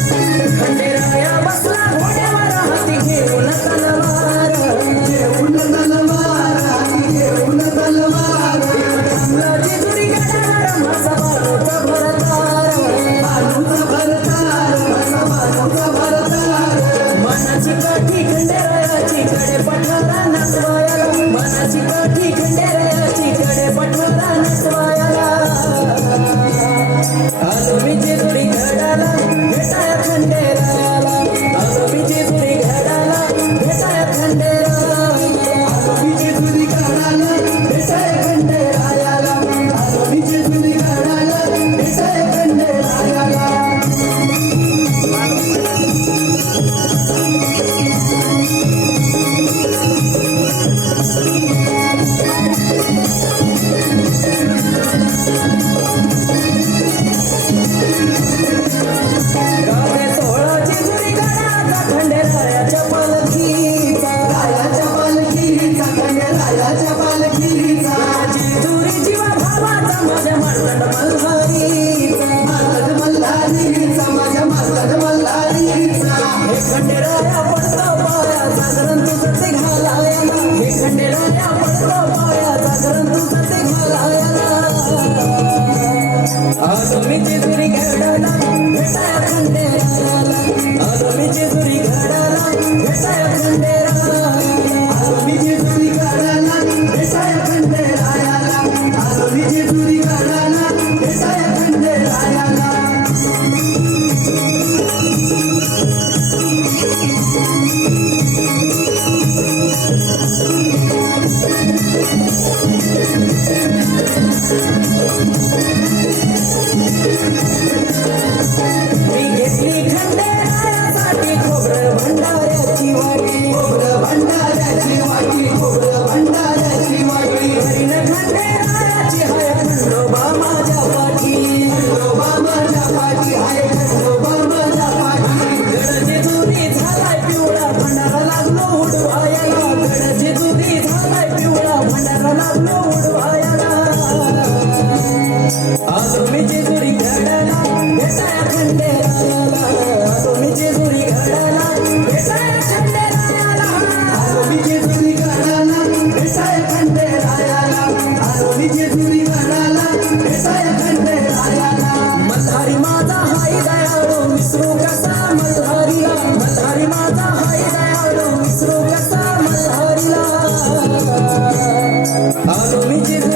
खंडेराया बसला घोड्यावर हाती घेऊन तलवार थांबला जेजुरी गडावर माझा बाळूचा भरतार मनाची काठी खंडेरायाची कडे पठारा नटवायाला मनाची काठी खंडेरायाची कडे पठारा नटवायाला आलो मी जेजुरी गडाला भेटाया खंडेरायाला आलो मी जेजुरी गडाला भेटाया खंडेरायाला आलो मी जेजुरी गडाला भेटाया खंडेरायाला आलो मी जेजुरी गडाला भेटाया खंडेरायाला गावे सोहळा जेजुरी गडाचा खंडेरायाच्या पालखीचा खंडेरायाच्या जेजुरी जीवा भावाचा माझ्या मार्तंड मल्हारीचा हे खंडेराया पडतो पाया जागरण तुझं ते घालायला हे खंडेराया पडतो पाया जागरण तुझं ते घालायला आलो मी जेजुरी गडाला भेटाया खंडेरायाला आलो मी जेजुरी गडाला भेटाया खंडेरायाला आलो मी जेजुरी गडाला भेटाया खंडेरायाला आलो मी जेजुरी गडाला भेटाया खंडेरायाला मी घेतली खंडेरायासाठी खोबरं भंडाऱ्याची वाटी हरीण खंडेरायाची हाय खंडोबा माझ्या पाठी गड जेजुरी झालाय पिवळा भंडारा लागलो उडवायला गड जेजुरी झालाय पिवळा भंडारा लागलो उडवायला आलो मी जेजुरी गडाला भेटाया खंडेरायाला आलो मी जेजुरी गडाला भेटाया खंडेरायाला आलो मी जेजुरी गडाला भेटाया खंडेरायाला आलो मी जेजुरी गडाला भेटाया खंडेरायाला मल्हारी माझा हाय दयाळू विसरू कसा मल्हारीला मल्हारी माझा हाय दयाळू विसरू कसा मल्हारीला आलो मी जेजुरी